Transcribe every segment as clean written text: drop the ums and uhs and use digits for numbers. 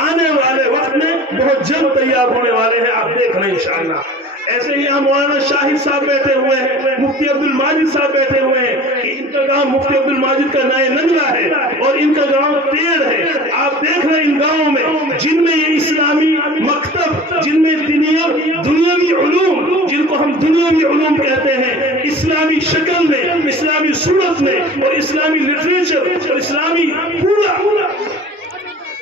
آنے والے وقت میں بہت جلد تیار ہونے والے ہیں، آپ دیکھ رہے ہیں انشاءاللہ۔ ایسے ہی مولانا شاہد صاحب بیٹھے ہوئے ہیں، مفتی عبد الماجد صاحب بیٹھے ہوئے ہیں کہ ان کا گاؤں مفتی عبد الماجد کا نئے نگلا ہے اور ان کا گاؤں تیڑ ہے۔ آپ دیکھ رہے ہیں ان گاؤں میں جن میں یہ اسلامی مکتب، جن میں دنیاوی علوم، جن کو ہم دنیاوی علوم کہتے ہیں، اسلامی شکل میں، اسلامی صورت میں اور اسلامی لٹریچر اور اسلامی پورا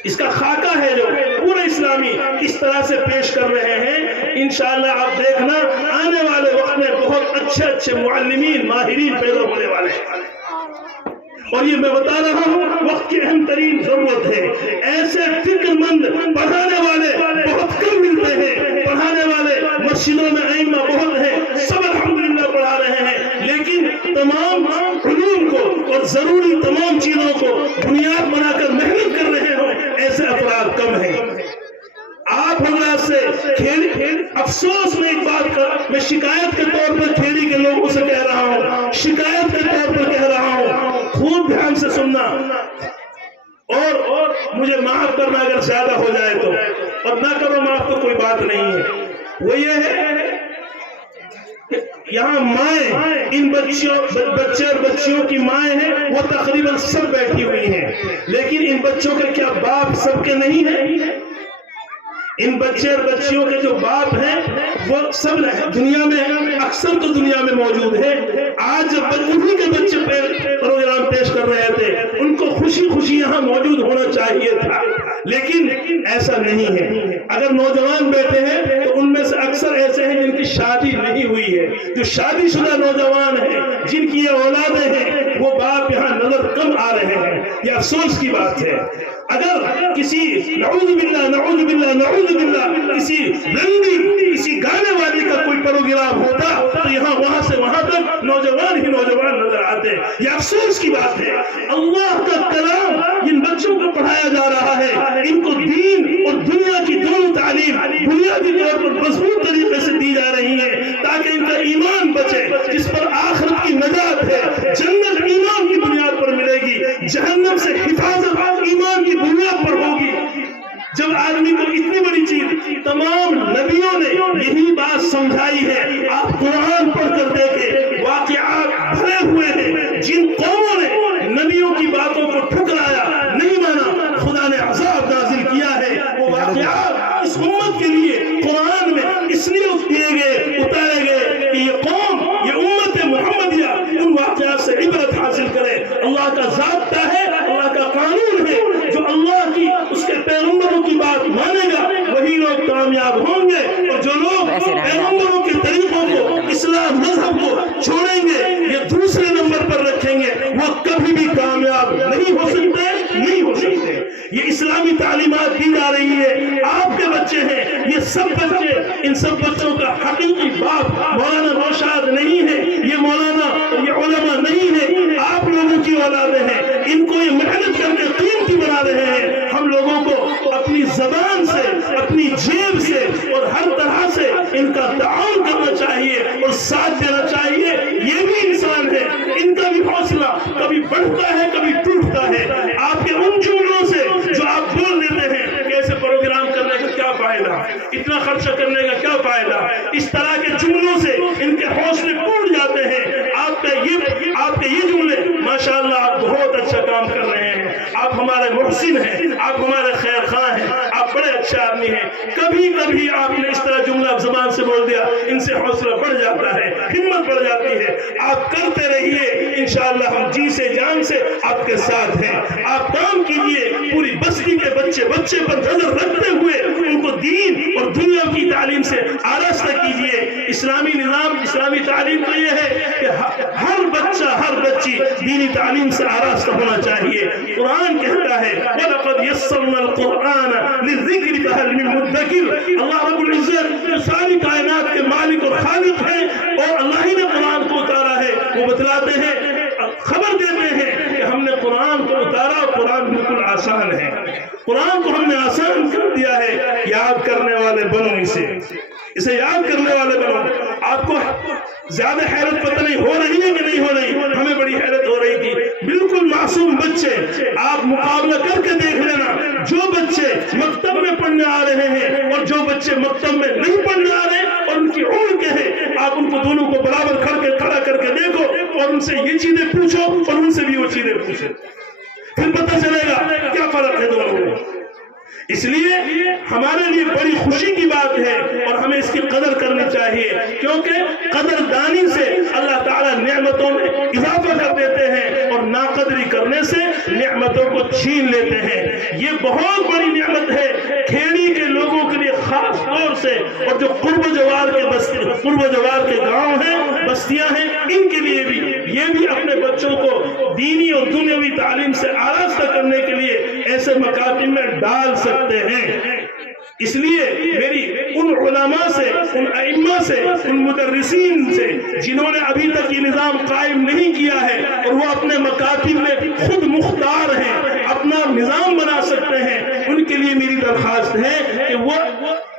اس کا خاکہ ہے جو پورا اسلامی اس طرح سے پیش کر رہے ہیں، انشاءاللہ آپ دیکھنا آنے والے وقت میں بہت اچھے معلمین ماہرین پیدا ہونے والے ہیں۔ اور یہ میں بتا رہا ہوں وقت کی اہم ترین ضرورت ہے۔ ایسے فکر مند پڑھانے والے بہت کم ملتے ہیں، پڑھانے والے مسجدوں میں ائمہ بہت ہیں، سب الحمدللہ پڑھا رہے ہیں، لیکن تمام علوم کو اور ضروری تمام چیزوں کو بنیاد بنا کر محنت کر رہے ہوں ایسے افراد کم ہیں۔ آپ حضرات سے افسوس میں ایک بات کر، میں شکایت کے طور پر کھیڑی کے لوگوں سے کہہ رہا ہوں، شکایت کے طور پر کہہ رہا ہوں، خوب دھیان سے سننا اور مجھے معاف کرنا اگر زیادہ ہو جائے تو، اور نہ کرو معاف تو کوئی بات نہیں ہے۔ وہ یہ ہے کہ یہاں مائیں، ان بچے اور بچیوں کی مائیں ہیں وہ تقریباً سب بیٹھی ہوئی ہیں، لیکن ان بچوں کے کیا باپ سب کے نہیں ہیں؟ ان بچے اور بچیوں کے جو باپ ہیں وہ سب دنیا میں، اکثر تو دنیا میں موجود ہے۔ آج جب انہی کے بچے پروگرام پیش کر رہے تھے، ان کو خوشی خوشی یہاں موجود ہونا چاہیے تھا، لیکن ایسا نہیں ہے۔ اگر نوجوان بیٹھے ہیں تو ان میں سے اکثر ایسے ہیں جن کی شادی نہیں ہوئی ہے، جو شادی شدہ نوجوان ہیں، جن کی یہ اولادیں ہیں، وہ باپ یہاں نظر کم آ رہے ہیں۔ یہ افسوس کی بات ہے۔ اگر کسی نعوذ باللہ کسی رندی، کسی گانے والی کا کوئی پروگرام ہوتا تو یہاں وہاں سے وہاں تک نوجوان ہی نوجوان نظر آتے۔ یہ افسوس کی بات ہے۔ اللہ کا کلام جن بچوں کو پڑھایا جا رہا ہے، ان کو دین اور دنیا کی دونوں تعلیم بنیادی طور پر مضبوط طریقے سے دی جا رہی ہے تاکہ ان کا ایمان بچے، جس پر آخرت کی نجات ہے۔ جنت ایمان کی بنیاد پر ملے گی، جہنم سے حفاظت ایمان کی بنیاد پر ہوگی۔ جب آدمی کو اتنی بڑی چیز، تمام نبیوں نے یہی بات سمجھائی ہے۔ آپ قرآن پڑھ کر دیکھیں، واقعات بھرے ہوئے ہیں۔ جن قوموں نے نبیوں کی باتوں کو ٹھکرایا، نہیں مانا، خدا نے عذاب نازل کیا ہے۔ وہ واقعات اس امت کے لیے قرآن میں اس لیے اتارے گئے کہ یہ قوم، یہ امت محمدیہ ان واقعات سے عبرت حاصل کرے۔ اللہ کا ضابطہ ہے، اللہ کا قانون ہے، جو اللہ کی، اس کے پیغمبروں کی بات مانے گا وہی لوگ کامیاب ہوں گے، اور جو لوگ پیغمبروں کے طریقوں کو، اسلام مذہب کو چھوڑیں گے، یہ دوسرے نمبر پر رکھیں گے، وہ کبھی بھی کامیاب نہیں ہو سکتے، نہیں ہو سکتے۔ یہ اسلامی تعلیمات دی جا رہی ہے، آپ کے بچے ہیں، یہ سب بچے، ان سب بچوں کا حقیقی باپ مولانا نوشاد نہیں ہے، یہ مولانا، یہ علماء نہیں ہے، آپ لوگوں کی اولادیں ہیں۔ ان کو یہ محنت کر کے قیمتی بنا رہے ہیں۔ ہم لوگوں کو اپنی زبان سے، اپنی جیب سے اور ہر طرح سے ان کا تعاون کرنا چاہیے اور ساتھ دینا چاہیے۔ یہ بھی انسان ہے، ان کا بھی حوصلہ کبھی بڑھتا ہے، کبھی ٹوٹتا ہے۔ آپ کے ان جملوں سے جو آپ بول دیتے ہیں کہ ایسے پروگرام کرنے کا کیا فائدہ، اتنا خرچہ کرنے کا کیا فائدہ، اس طرح کے جملوں سے ان کے حوصلے ٹوٹ جاتے ہیں۔ آپ کے یہ جملے، ماشاءاللہ آپ بہت اچھا کام کر رہے ہیں، آپ ہمارے محسن ہیں، آپ ہمارے خیر خواہ ہیں، آپ بڑے اچھے آدمی ہیں۔ کبھی کبھی آپ نے اس طرح جملہ زبان سے بول دیا، ان سے حوصلہ بڑھ جاتا ہے، ہمت بڑھ جاتی ہے۔ آپ کرتے رہیے، انشاءاللہ ہم جی سے جان سے آپ کے ساتھ ہیں۔ آپ کام کیجئے، پوری بستی کے بچے پر نظر رکھتے ہوئے ان کو دین اور دنیا کی تعلیم سے آراستہ کیجئے۔ اسلامی نظام، اسلامی تعلیم تو یہ ہے کہ ہر بچہ، ہر بچی دینی تعلیم سے آراستہ ہونا چاہیے۔ قرآن کہتا ہے وَلَقَدْ يَسَّرْنَا الْقُرْآنَ لِلذِّكْرِ فَهَلْ مِن مُدَّكِرٍ۔ اللہ رب العزت جو ساری کائنات کے مالک اور خالق ہیں، اور اللہ ہی نے قرآن کو اتارا ہے، وہ بتلاتے ہیں، خبر دیتے ہیں کہ ہم نے قرآن کو اتارا، قرآن بالکل آسان ہے، قرآن کو ہم نے آسان کر دیا ہے۔ یاد کرنے والے بنو، اسے یاد کرنے والے بنو۔ آپ کو زیادہ حیرت پتہ نہیں ہو رہی ہے کہ نہیں ہو رہی، ہمیں بڑی حیرت ہو رہی تھی، بالکل معصوم بچے، آپ مقابلہ کر کے دیکھ لینا، جو بچے مکتب میں پڑھنے آ رہے ہیں اور جو بچے مکتب میں نہیں پڑھنے آ رہے اور ان کی عمر کے ہیں، آپ ان کو دونوں کو برابر کھڑا کر کے دیکھو اور ان سے یہ چیزیں پوچھو اور ان سے بھی وہ چیزیں پوچھو، پھر پتہ چلے گا کیا فرق ہے دونوں میں۔ اس لیے ہمارے لیے بڑی خوشی کی بات ہے اور ہمیں اس کی قدر کرنی چاہیے، کیونکہ قدردانی سے اللہ تعالیٰ نعمتوں میں اضافہ کر دیتے ہیں اور ناقدری کرنے سے نعمتوں کو چھین لیتے ہیں۔ یہ بہت بڑی نعمت ہے کھیڑی کے لوگوں کے لیے خاص طور سے، اور جو قرب و جوار کے گاؤں ہیں، بستیاں ہیں، ان کے لیے بھی، یہ بھی اپنے بچوں کو دینی اور دنیاوی تعلیم سے آراستہ کرنے کے لیے ایسے مکاتب میں ڈال سکتے ہیں۔ اس لیے میری ان علماء سے، ان ائمہ سے، ان مدرسین سے جنہوں نے ابھی تک یہ نظام قائم نہیں کیا ہے اور وہ اپنے مکاتب میں خود مختار ہیں، اپنا نظام بنا سکتے ہیں، ان کے لیے میری درخواست ہے کہ وہ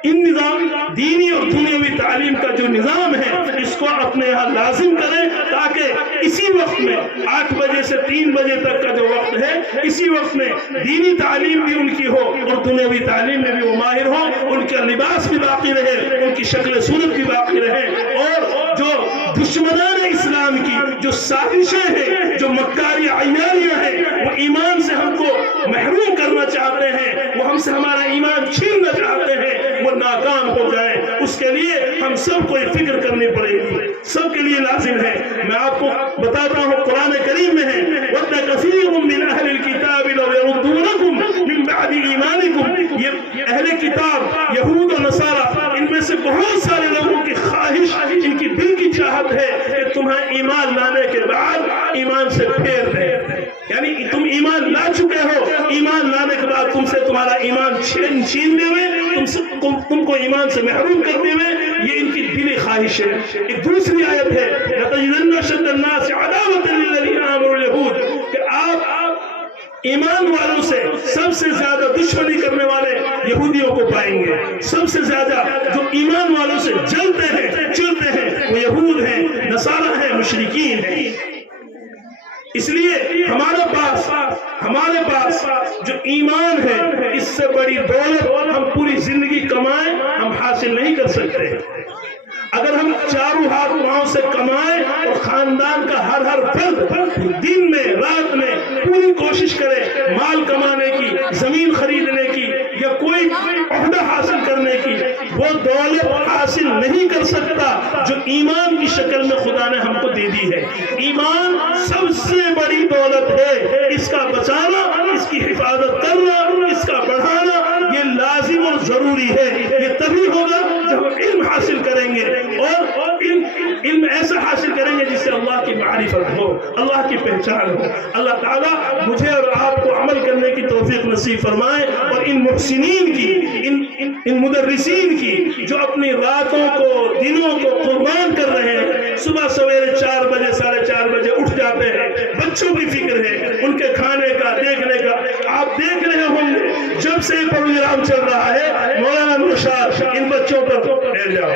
ان نظام دینی اور دنیاوی تعلیم کا جو نظام ہے اس کو اپنے یہاں لازم کریں، تاکہ اسی وقت میں 8 بجے سے 3 بجے تک کا جو وقت ہے، اسی وقت میں دینی تعلیم بھی ان کی ہو اور دنیاوی تعلیم میں بھی وہ ماہر ہو، ان کا لباس بھی باقی رہے، ان کی شکل صورت بھی باقی رہے، اور جو دشمنان اسلام کی جو سازشیں ہیں، جو مکاری عیاریاں ہیں، وہ ایمان سے ہم کو محروم کرنا چاہتے ہیں، وہ ہم سے ہمارا ایمان چھیننا چاہتے ہیں، وہ ناکام ہو جائیں۔ اس کے لیے ہم سب کو فکر کرنی پڑے گی، سب کے لیے لازم ہے۔ میں آپ کو بتاتا ہوں، قرآن کریم میں ہے وَدَّ كَثِيرٌ مِّنْ أَهْلِ الْكِتَابِ لَوْ يَرُدُّونَكُمْ مِّن بَعْدِ إِيمَانِكُمْ، یہ اہل کتاب یہود و نصارہ، ان میں سے بہت سارے لوگوں کی خواہش، ان کی دل کی چاہت ہے کہ تمہیں ایمان لانے کے بعد ایمان سے پھیر دیں، یعنی تم ایمان لا چکے ہو، ایمان لانے کے بعد تم سے تمہارا ایمان چھین دے ہوئے، تم کو ایمان سے محروم کر دے ہوئے، یہ ان کی دلی خواہش ہے۔ ایک دوسری آیت ہے لَتَجِدَنَّ أَشَدَّ النَّاسِ عَدَاوَةً لِلَّذِينَ آمَنُوا الْيَهُودَ، کہ آپ ایمان والوں سے سب سے زیادہ دشمنی کرنے والے یہودیوں کو پائیں گے، سب سے زیادہ جو ایمان والوں سے جلتے ہیں چلتے ہیں وہ یہود ہیں، نصارہ ہیں، مشرکین ہیں۔ اس لیے ہمارے پاس جو ایمان ہے، اس سے بڑی دولت ہم پوری زندگی کمائیں ہم حاصل نہیں کر سکتے۔ اگر ہم چاروں ہاتھ پاؤں سے کمائیں اور خاندان کا ہر فرد دن میں رات میں پوری کوشش کرے مال کمانے کی، زمین خریدنے کی یا کوئی عہدہ حاصل کرنے کی، وہ دولت حاصل نہیں کر سکتا جو ایمان کی شکل میں خدا نے ہم کو دے دی ہے۔ ایمان سب سے بڑی دولت ہے، اس کا بچانا، اس کی حفاظت کرنا، اس کا بڑھانا یہ لازم اور ضروری ہے۔ یہ تبھی ہوگا جب ہم علم حاصل کریں گے، اور علم ایسا حاصل کریں گے جس سے اللہ کی معرفت ہو، اللہ کی پہچان ہو۔ اللہ تعالیٰ مجھے اور آپ کو عمل کرنے کی توفیق نصیب فرمائے، اور ان محسنین کی، ان مدرسین کی جو اپنی راتوں کو، دنوں کو قربان کر رہے ہیں، صبح سویرے 4 بجے 4:30 بجے اٹھ جاتے ہیں، بچوں کی فکر ہے، ان کے کھانے کا، دیکھنے کا۔ آپ دیکھ رہے ہوں گے جب سے یہ پروگرام چل رہا ہے، مولانا نوشاد ان بچوں پر بیٹھ جاؤ،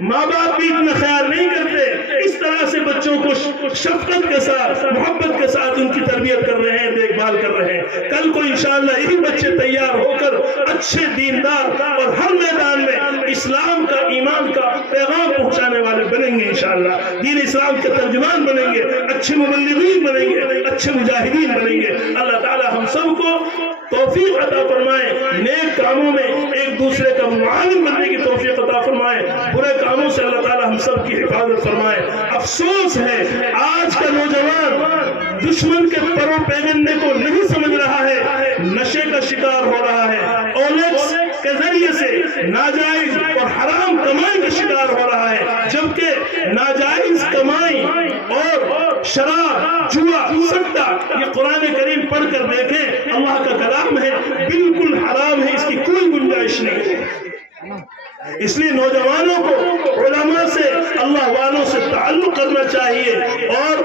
ماں باپ بھی اتنا خیال نہیں کرتے، اس طرح سے بچوں کو شفقت کے ساتھ، محبت کے ساتھ ان کی تربیت کر رہے ہیں، دیکھ بھال کر رہے ہیں۔ کل کو انشاءاللہ یہی بچے تیار ہو کر اچھے دیندار اور ہر میدان میں اسلام کا، ایمان کا پیغام پہنچانے والے بنیں گے انشاءاللہ، دین اسلام کے ترجمان بنیں گے، اچھے مبلغین بنیں گے، اچھے مجاہدین بنیں گے۔ اللہ تعالی ہم سب کو توفیق عطا فرمائے، نیک کاموں میں ایک دوسرے کا معاون بننے کی توفیق عطا فرمائے، برے کاموں سے اللہ تعالی ہم سب کی حفاظت فرمائے۔ افسوس ہے آج کا نوجوان دشمن کے پروپیگنڈے کو نہیں سمجھ رہا ہے، نشے کا شکار ہو رہا ہے، اولیکس کے ذریعے سے ناجائز اور حرام کمائی کا شکار ہو رہا ہے، جبکہ ناجائز کمائی اور شراب، جوا، سٹا، یہ قرآن کریم پڑھ کر دیکھیں، اللہ کا کلام ہے، بالکل حرام ہے، اس کی کوئی گنجائش نہیں ہے۔ اس لیے نوجوانوں کو علماء سے، اللہ والوں سے تعلق کرنا چاہیے، اور